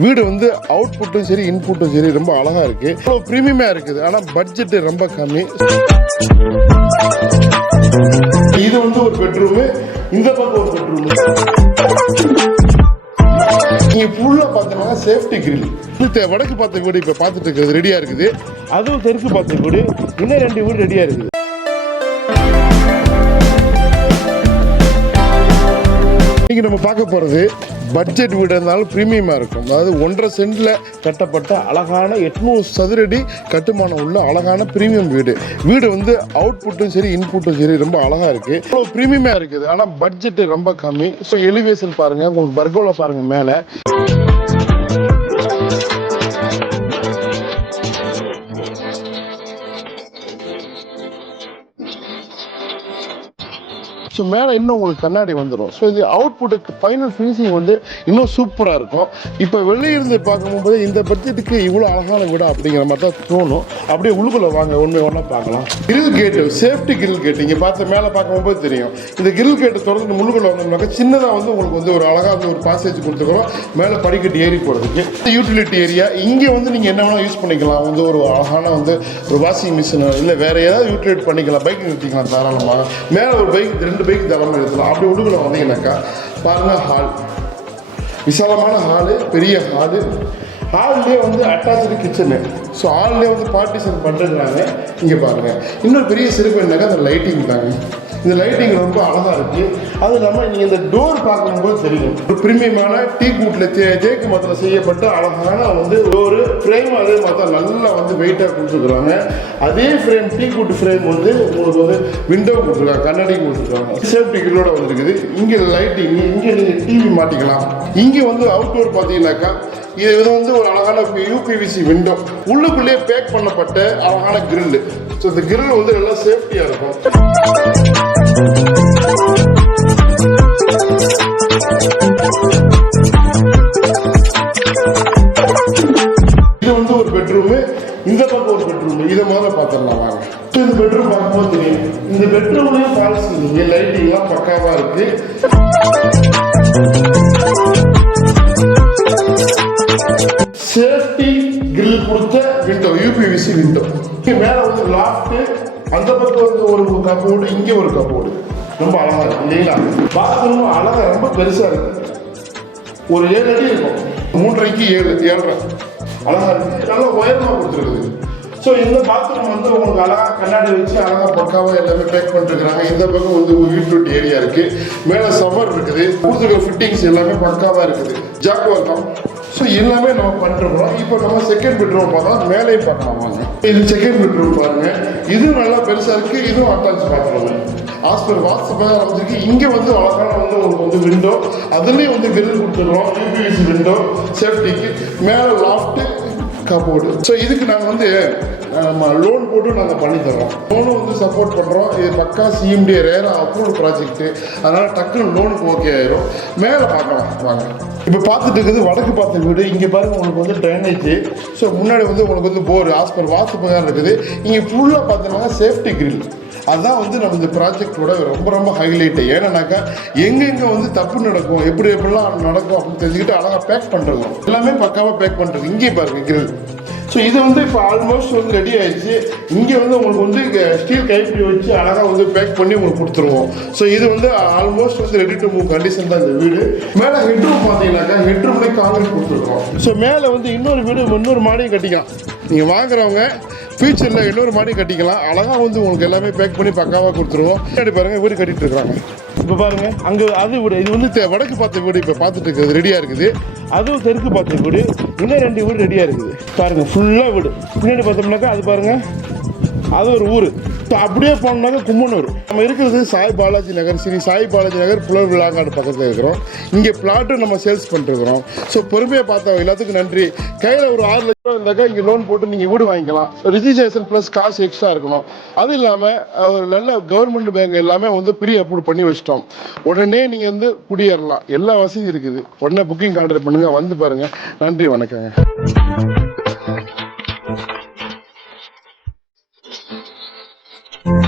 வீடு வந்து அவுட்புட்டும் சரி இன்புட்டும் சரி ரொம்ப அழகா இருக்கு. இவ்வளோ ப்ரீமியமா இருக்குது. ஆனா பட்ஜெட் ரொம்ப கம்மி. இது வந்து ஒரு பெட்ரூமு இந்த பக்கம் ஒரு பெட்ரூமு நீங்க ஃபுல்லா பாத்தீங்கன்னா சேஃப்டி கிரில் வடக்கு பார்த்த வீடு இப்ப பார்த்துட்டு இருக்கிறது ரெடியா இருக்குது. அதுவும் தெற்கு பார்த்த வீடு. இன்னும் ரெண்டு வீடு ரெடியா இருக்குது. இன்னைக்கு நம்ம பார்க்க போறது பட்ஜெட் வீடு இருந்தாலும் ப்ரீமியமாக இருக்கும். அதாவது ஒன்றரை சென்டில் கட்டப்பட்ட அழகான எட்நூறு சதுரடி கட்டுமானம் உள்ள அழகான ப்ரீமியம் வீடு. வீடு வந்து அவுட்புட்டும் சரி இன்புட்டும் சரி ரொம்ப அழகாக இருக்குது இவ்வளோ ப்ரீமியமாக இருக்குது. ஆனால் பட்ஜெட்டு ரொம்ப கம்மி. ஸோ எலிவேஷன் பாருங்கள் உங்களுக்கு பர்கோவில் பாருங்கள் மேலே. ஸோ மேலே இன்னும் உங்களுக்கு கண்ணாடி வந்துடும் ஸோ இது அவுட்புட்டுக்கு ஃபைனல் ஃபினிஷிங் வந்து இன்னும் சூப்பராக இருக்கும். இப்போ வெளியிருந்து பார்க்கும்போது இந்த பட்ஜெட்டுக்கு இவ்வளோ அழகான வீடா அப்படிங்கிற மாதிரி தான் தோணும். அப்படியே உள்ளுக்குள்ளே வாங்க ஒன்று ஒன்றா பார்க்கலாம். கிரில் கேட்டு சேஃப்டி கிரில் கேட்டு இங்கே பார்த்து மேலே பார்க்கும்போது தெரியும். இந்த கிரில் கேட்டு திறந்து உள்ளுக்குள்ளே வந்தோம்னாக்கா சின்னதாக வந்து உங்களுக்கு வந்து ஒரு அழகாக வந்து ஒரு பாசேஜ் கொடுத்துக்கிறோம் மேலே படிக்கட்டு ஏறி போகிறதுக்கு யூட்டிலிட்டி ஏரியா இங்கே வந்து நீங்கள் என்ன வேணால் யூஸ் பண்ணிக்கலாம். வந்து ஒரு அழகான வந்து ஒரு வாஷிங் மிஷின் இல்லை வேறு ஏதாவது யூட்டிலேட் பண்ணிக்கலாம். பைக் நிறுத்திக்கலாம் தாராளமாக மேலே ஒரு பைக் ரெண்டு பைக் பிக் தளம் எழுதலாம் அப்படி உள்ளுக்குள்ள வந்தீங்கன்னாக்கா பாருங்கள் ஹால். விசாலமான ஹாலு பெரிய ஹாலு. ஹால்லே வந்து அட்டாச்சு கிச்சனு ஸோ ஹால்லே வந்து பார்ட்டிஷன் பண்ணுறதுனால இங்கே பாருங்கள் இன்னொரு பெரிய சிறப்பு என்னக்கா அந்த லைட்டிங் தாங்க இந்த லைட்டிங் ரொம்ப அழகாக இருக்குது அது இல்லாமல் நீங்கள் இந்த டோர் பார்க்கும்போது தெரியும். ஒரு பிரீமியமான டீ கூட்டில் தே தேக்கு மரத்தில் செய்யப்பட்ட அழகான வந்து ஒரு ஃப்ரேம் அதே மரத்தில் நல்லா வந்து வெயிட்டாக கொடுத்துருக்குறாங்க அதே ஃப்ரேம் டீ கூட்டு ஃப்ரேம் வந்து உங்களுக்கு வந்து விண்டோ கொடுத்துருக்காங்க கண்ணாடி கொடுத்துருக்காங்க. சேஃப்டி வந்துருக்குது இங்கே லைட்டிங் இங்கே நீங்கள் டிவி மாட்டிக்கலாம். இங்கே வந்து அவுட்டோர் பார்த்தீங்கன்னாக்கா இது இது வந்து ஒரு அழகான யூபிவிசி விண்டோ உள்ளுக்குள்ளேயே பேக் பண்ணப்பட்ட அழகான கிரில் ஸோ இந்த கிரில் வந்து நல்லா சேஃப்டியாக இருக்கும். இது வந்து ஒரு பெட்ரூமு இந்த பக்கம் ஒரு பெட்ரூம் இதை முதல்ல பார்த்துடலாம் வாங்க. இந்த பெட்ரூம் பார்க்கும்போது தெரியும். இந்த பெட்ரூம்லேயும் ஃபால்ஸ் இல்லைங்க லைட்டிங்லாம் பக்காவாக இருக்குது யூபிவிசி விண்டோ மேல வந்து லாஃப்ட் அந்த பக்கம் வந்து ஒரு கபோர்டு இங்கே ஒரு கபோர்டு ரொம்ப அழகா இருக்கு இல்லைங்களா? பாத்ரூம் அழகா ரொம்ப பெருசா இருக்கு. ஒரு ஏழு அடி இருக்கும். மூன்றரைக்கு ஏழு ஏழரை. அழகா இருக்கு. நல்லா உயரமா கொடுத்துருக்குது. ஸோ இந்த பாத்ரூம் வந்து உங்களுக்கு அழகா கண்ணாடி வச்சு அழகா பக்காவா எல்லாமே பேக் பண்ணிருக்காங்க இந்த பக்கம் வந்து ஒரு ஏரியா இருக்கு. மேல சவர் இருக்குது. கொடுத்துருக்க ஃபிட்டிங்ஸ் எல்லாமே பக்காவா இருக்குது. ஜாக் ஸோ எல்லாமே நம்ம பண்ணிருக்கிறோம் இப்போ நம்ம செகண்ட் பெட்ரூம் பார்த்தா மேலேயும் பார்க்கலாம் வாங்க. இது செகண்ட் பெட்ரூம் பாருங்க. இதுவும் நல்லா பெருசாக இருக்கு. இதுவும் அட்டாச் பாத்ரூம் ஆஸ்பர் வாட்ஸ்அப்பாக அமைச்சிருக்கு இங்கே வந்து அழகான வந்து உங்களுக்கு வந்து விண்டோ அதுலேயும் வந்து கிரில் கொடுத்துருவோம் யூபிஎஸ் விண்டோ சேஃப்டிக்கு மேலே லாஃப்ட்டு கபோர்டு ஸோ இதுக்கு நாங்கள் வந்து நம்ம லோன் போட்டு நாங்கள் பண்ணி தரோம் லோனும் வந்து சப்போர்ட் பண்ணுறோம் இது பக்கா சிஎம்டி ரேராக அப்ரூவல் ப்ராஜெக்ட்டு அதனால் டக்குன்னு லோனுக்கு ஓகே ஆயிரும். மேலே பார்க்கலாம். வாங்க. இப்போ பார்த்துட்டு இருக்குது வடக்கு பார்த்த வீடு. இங்கே பாருங்க உங்களுக்கு வந்து ட்ரைனேஜ் ஸோ முன்னாடி வந்து உங்களுக்கு வந்து போர் ஆஸ்பர் வாசப்பகம் இருக்குது. இங்கே ஃபுல்லாக பார்த்தீங்கன்னா சேஃப்டி கிரில் அதுதான் வந்து நம்ம இந்த ப்ராஜெக்டோட ரொம்ப ரொம்ப ஹைலைட்டு ஏன்னாக்கா எங்கெங்கே வந்து தப்பு நடக்கும் எப்படி எப்படிலாம் நடக்கும் அப்படின்னு தெரிஞ்சுக்கிட்டு அழகாக பேக் பண்ணுறோம் எல்லாமே பக்காவாக பேக் பண்ணுறது இங்கே பாருங்க கிரில் ஸோ இது வந்து இப்போ ஆல்மோஸ்ட் வந்து ரெடி ஆயிடுச்சு. இங்கே வந்து உங்களுக்கு வந்து ஸ்டீல் கைப்பிடி வச்சு அழகாக வந்து பேக் பண்ணி உங்களுக்கு கொடுத்துருவோம். ஸோ இது வந்து ஆல்மோஸ்ட் வந்து ரெடி டு மூவ் கண்டிஷன் தான் இந்த வீடு. மேலே ஹெட்ரூம் பார்த்தீங்கன்னாக்கா ஹெட்ரூம்லேயே காங்கிரீட் கொடுத்துருக்கோம். ஸோ மேலே வந்து இன்னொரு வீடு இன்னொரு மாடியும் கட்டிக்கலாம். நீங்கள் வாங்குறவங்க ஃபியூச்சரில் இன்னொரு மாடி கட்டிக்கலாம். அழகாக வந்து உங்களுக்கு எல்லாமே பேக் பண்ணி பக்காவாக கொடுத்துருவோம். பின்னாடி பாருங்க வீடு கட்டிட்டு இருக்காங்க. இப்போ பாருங்க அங்கே அது வீடு இது வந்து வடக்கு பார்த்த வீடு இப்போ பார்த்துட்டு இருக்கிறது ரெடியாக இருக்குது. அதுவும் தெற்கு பார்த்த வீடு இன்னும் ரெண்டு வீடு ரெடியாக இருக்குது. பாருங்க ஃபுல்லாக வீடு. பின்னாடி பார்த்தோம்னாக்கா அது பாருங்க அது ஒரு ஊர். அப்படியே போனோம்னாக்கா கும்மனூர் நம்ம இருக்கிறது சாய் பாலாஜி நகர் ஸ்ரீ சாய் பாலாஜி நகர் புலர் விழாங்காடு பக்கத்தில் இருக்கிறோம். இங்கே பிளாட்டும் நம்ம சேல்ஸ் பண்ணிருக்கிறோம் ஸோ பொறுமையாக பார்த்தோம் எல்லாத்துக்கும் நன்றி. கையில் ஒரு ஆறு லட்சம் ரூபா இருந்தாக்கா இங்கே லோன் போட்டு நீங்கள் வீடு வாங்கிக்கலாம். ரிஜிஸ்ட்ரேஷன் ப்ளஸ் காசு எக்ஸ்ட்ரா இருக்கணும். அது இல்லாமல் ஒரு நல்ல கவர்மெண்ட் பேங்க் எல்லாமே வந்து ப்ரீ அப்ரூவ் பண்ணி வச்சிட்டோம். உடனே நீங்கள் வந்து குடியேறலாம். எல்லா வசதியும் இருக்குது. உடனே புக்கிங் கான்டாக்ட் பண்ணுங்கள் வந்து பாருங்கள் நன்றி வணக்கங்க.